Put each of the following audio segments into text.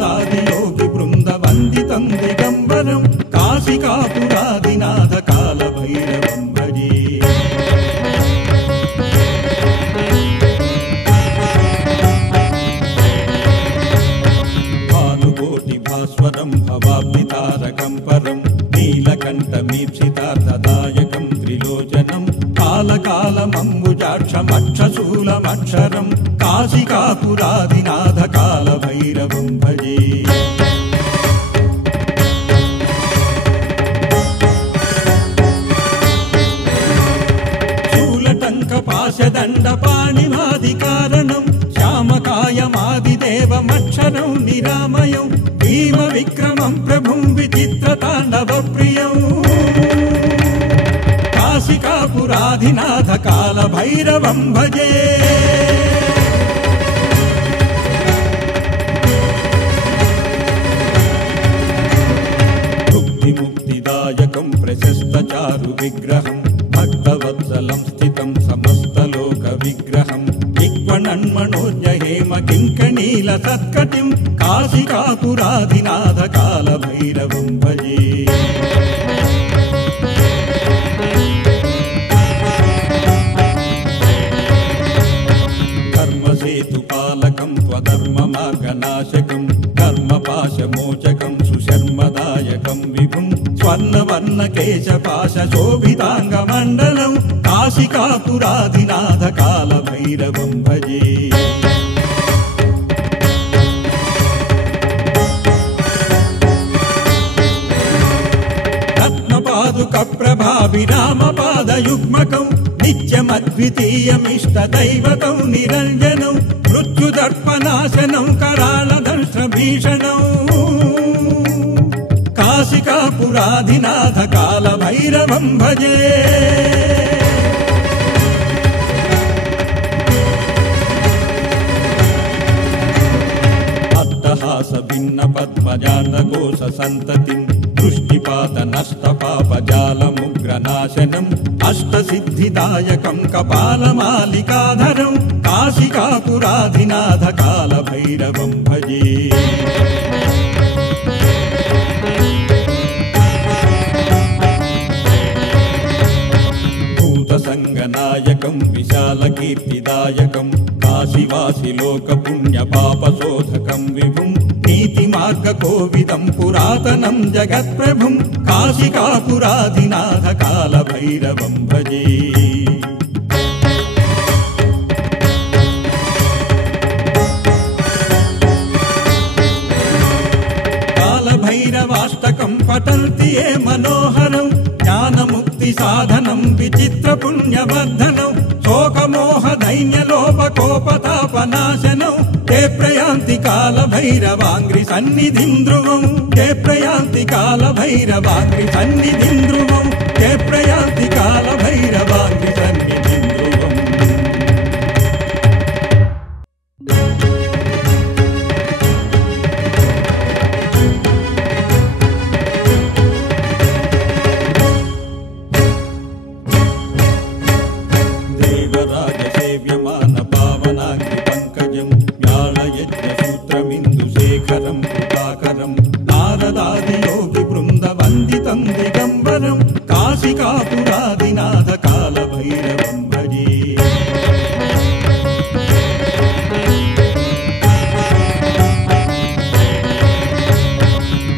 నారదాది యోగి బృంద వందితం దిగంబరం కాశికాపురాదినాథ కాల భైరవం భజే భానుకోటి భాస్వరం భవాబ్దితారకం పరం నీలకంఠమీప్సితార్థదాయకం త్రిలోచనం కాలకాలమంబుజాక్షమక్షశూలమక్షరం కాశికాపురాదినాథ కాల భైరవం భజే శూలటంకపాశదండపాణిమాదికారణం శ్యామకాయమాదిదేవమక్షరం నిరామయం భీమ విక్రమం ప్రభుం విచిత్రతాండవ ప్రియం కాశికాపురాధినాథ కాల భైరవం భజే ముక్తిముక్తిదాయకం ప్రశస్తచారు విగ్రహం భక్తవత్సలం స్థితం సమస్తలోక విగ్రహం దిక్వణన్మణోజ్ఞహేమ కింకణీల సత్కటిం కాశికాపురాధినాథ కాల భైరవం భజే ధర్మసేతుపాలకం త్వధర్మమార్గనాశకం ధర్మపాశమోచకం సుశర్మదాయకం విభుం స్వర్ణవర్ణకేశపాశోభితాంగమండలం కాశికాపురాధినాథ కాల భైరవం భజే రత్నపాదుక ప్రభావిరామపాదయుగ్మకం నిత్యమద్వితీయమిష్టదైవతం నిరంజనం మృత్యుదర్పనాశనం కరాళదంష్ట్రభీషణం కాశికాపురాధినాథ కాల భైరవం భజే అట్టహాస భిన్న పద్మజాతకోశ సంతతిం దృష్టిపాత నష్టపాపజాలముగ్రనాశనం అష్టసిద్ధిదాయకం కపాలమాలికాధరం కాశికాపురాధినాథ కాల భైరవం భజే భూతసంగనాయకం విశాలకీర్తిదాయకం కాశీవాసిలోకపుణ్యపాపశోధకం విభుం నీతిమార్గకోవిదం పురాతనం జగత్ప్రభుం కాశికాపురాధినాథ కాల భైరవం భజే కాలభైరవాష్టకం పఠంతి ఏ మనోహరం జ్ఞానముక్తి సాధనం విచిత్ర పుణ్యవర్ధనం శోకమోహ దైన్యలోపకోపతాపనాశనం తే ప్రయాంతి కాల భైరవాంగ్రి సన్నిధిం ధ్రువం తే ప్రయాంతి కాల భైరవాంగ్రి సన్నిధిం ధ్రువం తే ప్రయాంతి కాల భైరవాంగ్రి సన్నిధిం ధ్రువం నారదాది యోగి బృంద వందితం దిగంబరం కాశికాపురాదినాథ కాల భైరవం భజే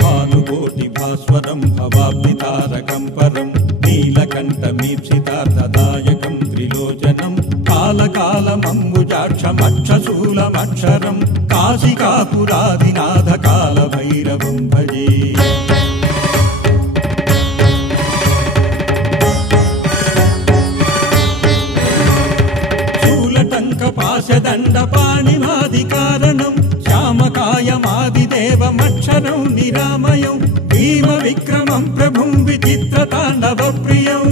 భానుకోటి భాస్వరం భవాబ్దితారకం పరం నీలకంఠమీప్సితార్థదాయకం త్రిలోచనం కాలకాలమంబుజాక్షమక్షశూలమక్షరం కాశికాపురాదినాథ కాల భైరవం భజే శూలటంకపాశదండపాణిమాదికారణం శ్యామకాయమాదిదేవమక్షరం నిరామయం భీమ విక్రమం ప్రభుం విచిత్రతాండవ ప్రియం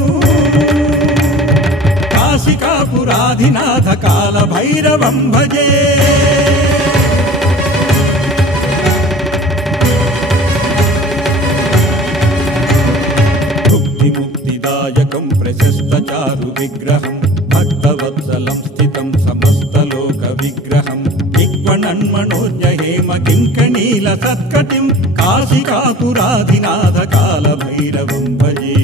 కాశికాపురాధినాథ కాల భైరవం భజే ముక్తిముక్తిదాయకం ప్రశస్తచారు విగ్రహం భక్తవత్సలం స్థితం సమస్తలోక విగ్రహం దిక్వణన్మణోజ్ఞహేమ కింకణి किङ्कणील सत्कटिं काशिकापुराधिनाथ कालभैरवं भजे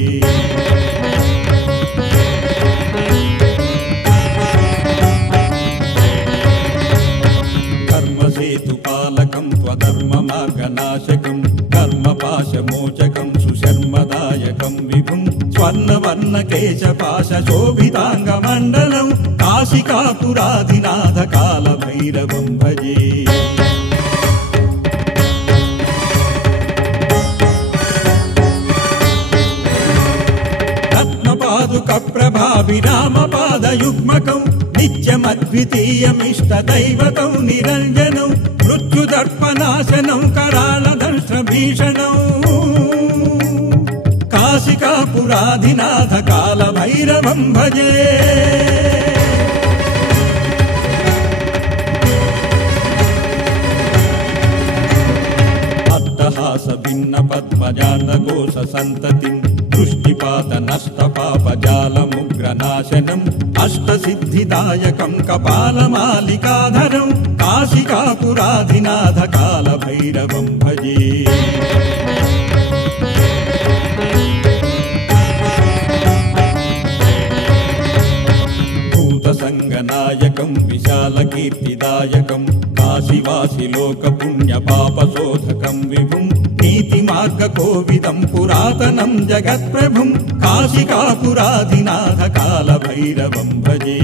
कर्मसेतुपालकं त्वधर्ममार्गनाशकं कर्मपाशमोचकं सुशर्मदायकं विभुं स्वर्णवर्णकेशपाशशोभिताङ्गमण्डलं काशिकापुराधिनाथ कालभैरवं भजे रत्नपादुकप्रभाभिरामपादयुग्मकं नित्यमद्वितीयमिष्टदैवतं निरञ्जनं मृत्युदर्पनाशनं करालदंष्ट्रभीषणं काशिकापुराधिनाथ कालभैरवं भजे अट्टहासभिन्नपद्मजातकोशसन्ततिं दृष्टिपातनष्टपापजालमुग्रनाशनम् अष्टसिद्धिदायकं कपालमालिकाधरं काशिकापुराधिनाथ कालभैरवं भजे भूतसङ्गनायकं विशालकीर्तिदायकं काशीवासिलोकपुण्यपापशोधकं विभुं नीतिमार्गकोविदं पुरातनं जगत्प्रभुं काशिकापुराधिनाथ कालभैरवं भजे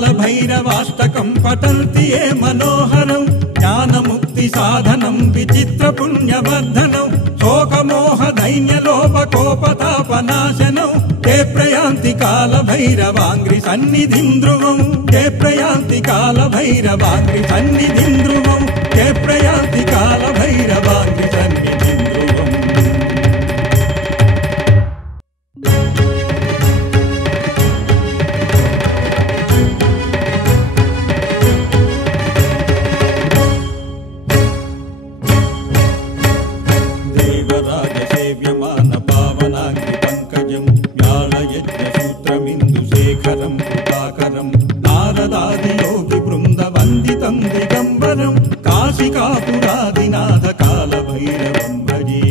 कालभैरवाष्टकं पठन्ति ये मनोहरं ज्ञानमुक्तिसाधनं विचित्रपुण्यवर्धनं शोकमोहदैन्यलोपकोपतापनाशनं ते प्रयान्ति कालभैरवाङ्घ्रिसन्निधिं ध्रुवं ते प्रयान्ति कालभैरवाङ्घ्रिसन्निधिं ध्रुवं ते प्रयान्ति कालभैरवाङ्घ्रिसन्निधिं ध्रुवम् देवराजसेव्यमान पावनाग्निपङ्कजं व्याळयज्ञसूत्रमिन्दुशेखरं कृपाकरं नारदादियोगिवृन्दवन्दितं दिगम्बरं काशिकापुराधिनाथ कालभैरवं भजे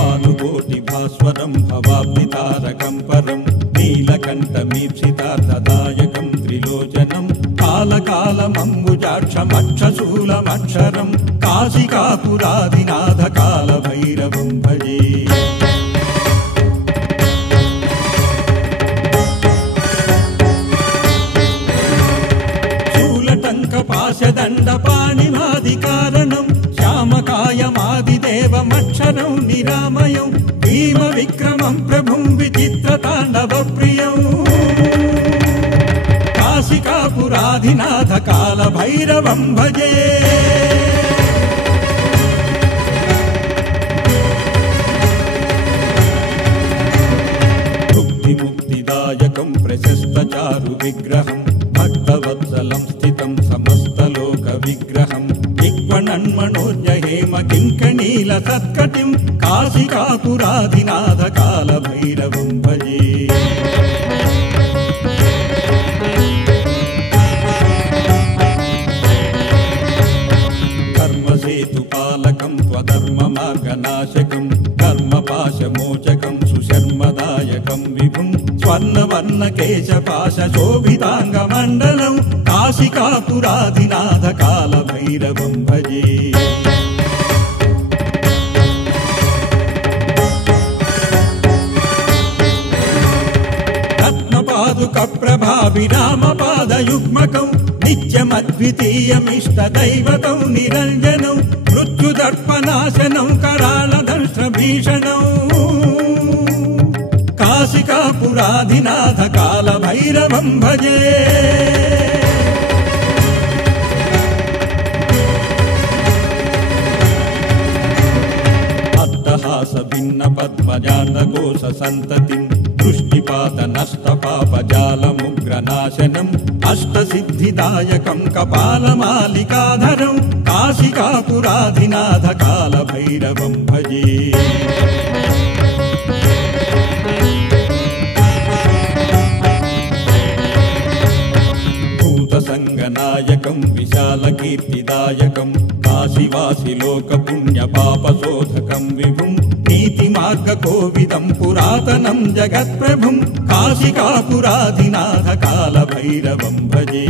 भानुकोटिभास्वरं भवाब्धितारकं परं नीलकण्ठमीप्सितार्थदायकं त्रिलोचनं कालकालमम्बुजाक्षमक्षशूलमक्षरं काशिकापुराधिनाथ कालभैरवं भजे शूलटङ्कपाशदण्डपाणिमादिकारणं श्यामकायमादिदेवमक्षरं निरामयं भीमविक्रमं प्रभुं विचित्रताण्डवप्रियं काशिकापुराधिनाथ कालभैरवं भजे मुक्तिदायकं प्रशस्तचारुविग्रहं भक्तवत्सलं स्थितं समस्तलोकविग्रहं दिग्वणन्मनोज्ञहेम किङ्कणील सत्कटिं काशिकापुराधिनाथ कालभैरवं भजे कर्मसेतुपालकं त्वधर्ममार्गनाशकं कर्मपाशमोचकं सुशर्मदायकं विभुं स्वर्णवर्णकेशपाशशोभिताङ्गमण्डलं काशिकापुराधिनाथ कालभैरवं भजे रत्नपादुकप्रभाभिरामपादयुग्मकं नित्यमद्वितीयमिष्टदैवतं निरञ्जनं मृत्युदर्पनाशनं करालदंष्ट्रभीषणं काशिकापुराधिनाथ कालभैरवं भजे अट्टहासभिन्नपद्मजातकोशसन्ततिं दृष्टिपातनष्टपापजालमुग्रनाशनम् అష్టసిద్ధిదాయకం కపాలమాలికాధరం కాశికాపురాధినాథ కాలభైరవం భజే భూతసంగనాయకం విశాలకీర్తిదాయకం కాశీవాసి లోక పుణ్య పాపశోధకం విభుం నీతిమార్గకోవిదం పురాతనం జగత్ప్రభుం కాశికాపురాధినాథ కాలభైరవం భజే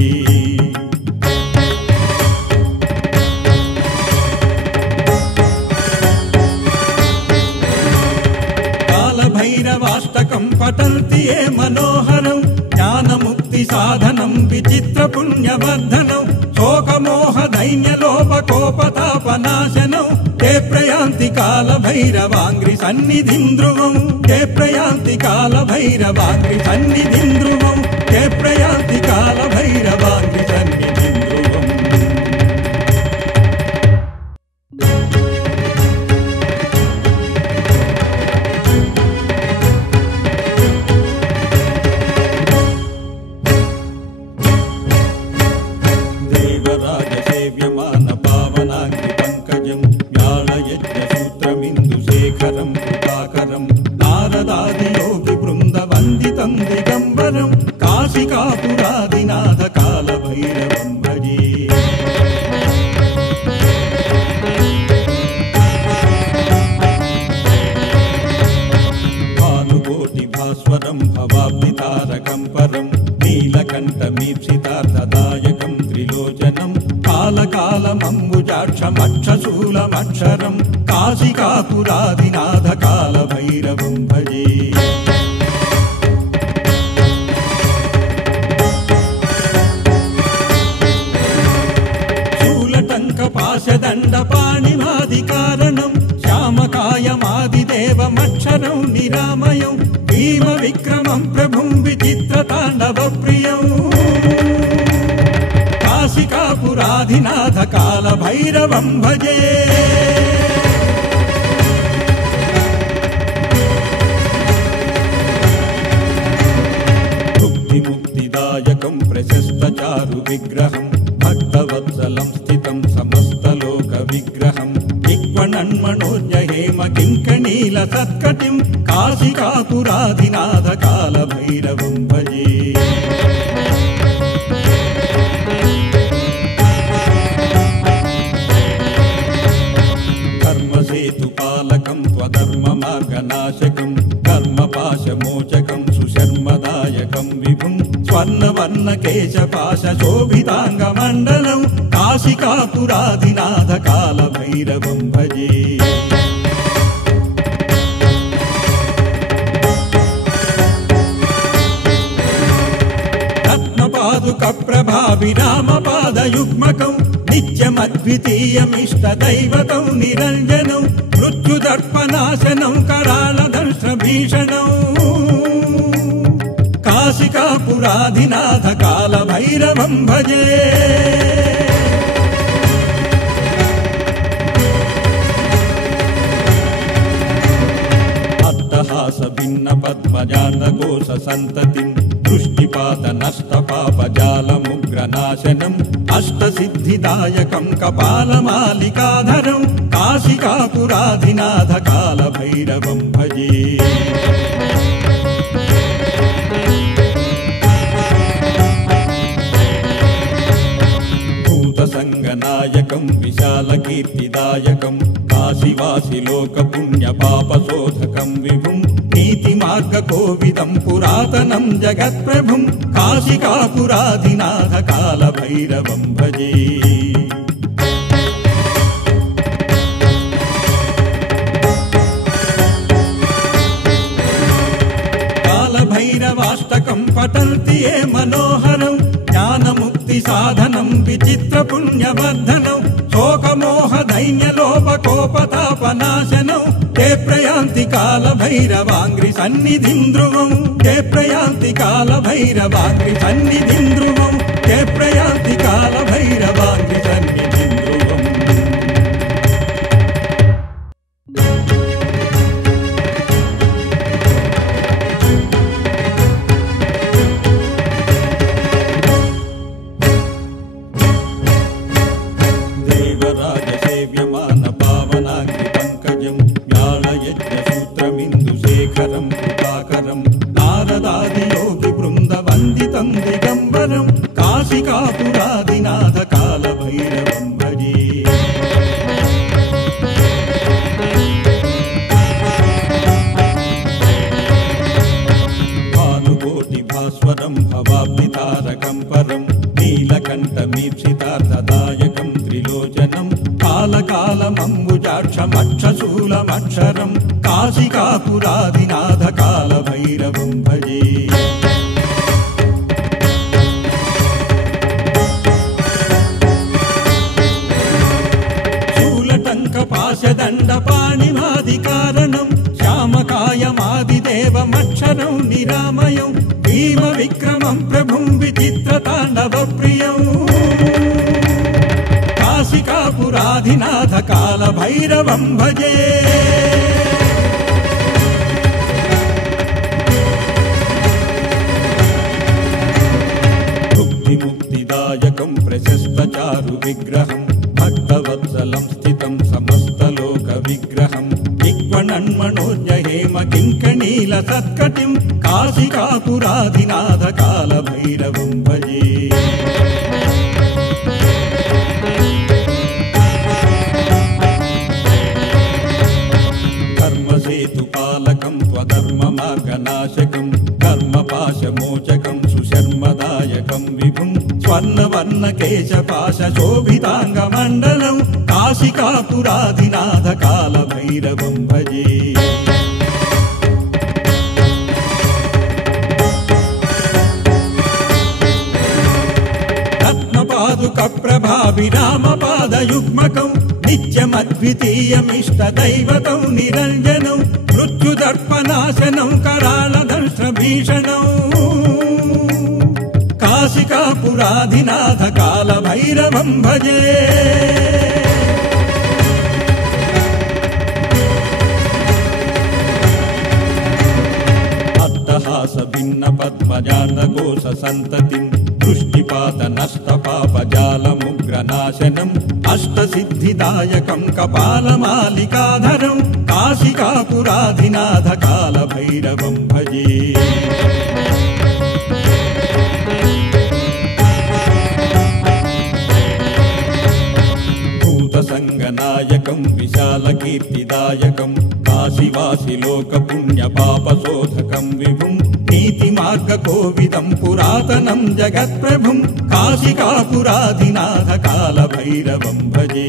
కాలభైరవాష్టకం పఠంతి ఏ మనోహరం జ్ఞానముక్తి సాధనం విచిత్ర పుణ్యవర్ధనం శోకమోహ దైన్యలోపకోపతాపనాశనం తే ప్రయాంతి కాలభైరవాంగ్రి సన్నిధిం ధ్రువం తే ప్రయాంతి కాలభైరవాంగ్రి సన్నిధిం ధ్రువం తే ప్రయాంతి కాలభైరవాంగ్రి సన్నిధిం ధ్రువం దేవరాజసేవ్యమాన పావనాగ్ని పంకజం వ్యాళయజ్ఞసూత్రమిందుశేఖరం కృపాకరం నారదాది యోగి బృంద వందితం దిగంబరం కాశికాపురాధినాథ కాలభైరవం భజే భానుకోటి భాస్వరం భవాబ్దితారకం పరం నీలకంఠమీప్సితార్థదాయకం త్రిలోచనం కాలకాలమంబుజాక్షమక్షశూలమక్షరం కాశికాపురాధినాథ కాలభైరవం భజే శూలటంకపాశదండపాణిమాదికారణం శ్యామకాయమాదిదేవమక్షరం నిరామయం భీమ విక్రమం ప్రభుం విచిత్రతాండవ ప్రియం కాశికాపురాధినాథ కాలభైరవం భజే ముక్తిముక్తిదాయకం ప్రశస్తచారు విగ్రహం భక్తవత్సలం స్థితం సమస్తలోక విగ్రహం దిక్వణన్మనోజ్ఞహేమ కింకణీల సత్కటిం కాశికాపురాధినాథ కాలభైరవం భజే కర్మసేతుపాలకం త్వధర్మమార్గనాశకం కర్మపాశమోచకం సుశర్మదాయకం విభుం స్వర్ణవర్ణకేశపాశోభితాంగమండలం కాశికాపురాధినాథ కాలభైరవం భజే రత్నపాదుక ప్రభావిరామపాదయుగ్మకం నిత్యమద్వితీయమిష్టదైవతం నిరంజనం మృత్యుదర్పనాశనం కరాళదంశ్రభీషణం కాశికాపురాధినాథ కాలభైరవం భజే అట్టహాస భిన్న పద్మజాతకోశ సంతతిం దృష్టిపాత నష్టపాపజాలముగ్రనాశనం అష్టసిద్ధిదాయకం కపాలమాలికాధరం కాశికాపురాధినాథ కాలభైరవం భజే భూతసంగనాయకం విశాలకీర్తిదాయకం కాశీవాసి లోక పుణ్య పాపశోధకం విభుం నీతిమార్గకోవిదం పురాతనం జగత్ప్రభుం కాశికాపురాధినాథ కాలభైరవం భజే కాలభైరవాష్టకం పఠంతి ఏ మనోహరం జ్ఞానముక్తి సాధనం విచిత్ర పుణ్యవర్ధనం శోకమోహ దైన్యలోపకోపతాపనాశనం తే ప్రయాంతి కాలభైరవాంగ్రి సన్నిధిం ధ్రువం తే ప్రయాంతి కాలభైరవాంగ్రి సన్నిధిం ధ్రువం తే ప్రయాంతి కాలభైరవాంగ్రి సన్నిధిం ధ్రువం అంబుజాక్షమక్షశూలమక్షరం కాశికాపురాదినాథ కాలభైరవం భజే పాశదండపాణిమాదికారణం శ్యామకాయమాదిదేవమక్షరం నిరామయం భీమ విక్రమం ప్రభుం విచిత్రతాండవ ప్రియం కాశికాపురాధినాథ కాలభైరవం భజే ముక్తిదాయకం ప్రశస్తచారు విగ్రహం భక్తవత్సలం స్థితం సమస్తలోక విగ్రహం దిగ్వణన్మనోజ్ఞహేమ కింకణీల సత్కటిం కాశికాపురాధినాథ కాలభైరవం భజే కర్మసేతుపాలకం త్వధర్మ మార్గనాశకం కర్మపాశమోచకం సుశర్మదాయకం విభుం స్వర్ణవర్ణ కేశపాశ శోభితాంగమండలం కాశికాపురాధినాథ కాలభైరవం భజే రత్నపాదుక ప్రభావిరామపాదయుగ్మకం నిత్యమద్వితీయమిష్టదైవతం నిరంజనం మృత్యుదర్పనాశనం కరాళదంష్ట్రభీషణం కాశికాపురాధినాథ కాలభైరవం భజే అట్టహాస భిన్న పద్మజాతకోశ సంతతిం దృష్టిపాత నష్టపాపజాలముగ్రనాశనం అష్టసిద్ధిదాయకం కపాలమాలికాధరం కాశికాపురాధినాథ కాలభైరవం భజే భూతసంగనాయకం విశాలకీర్తిదాయకం కాశీవాసిలోకపుణ్యపాపశోధకం విభుం నీతిమార్గకోవిదం పురాతనం జగత్ప్రభుం కాశికాపురాధినాథ కాలభైరవం భజే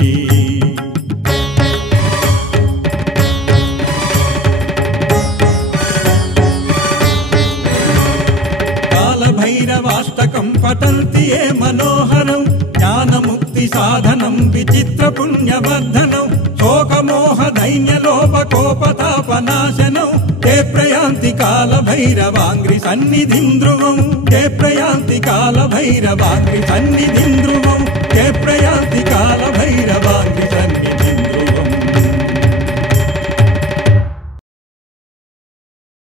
కాలభైరవాష్టకం పఠంతి ఏ మనోహరం జ్ఞానముక్తి సాధనం విచిత్ర పుణ్యవర్ధనం శోకమోహ దైన్యలోపకోపతాపనాశనం తే ప్రయాంతి కాలభైరవాంగ్రి సన్నిధిం ధ్రువం తే ప్రయాంతి కాలభైరవాంగ్రి సన్నిధిం ధ్రువం తే ప్రయాంతి కాలభైరవాంగ్రి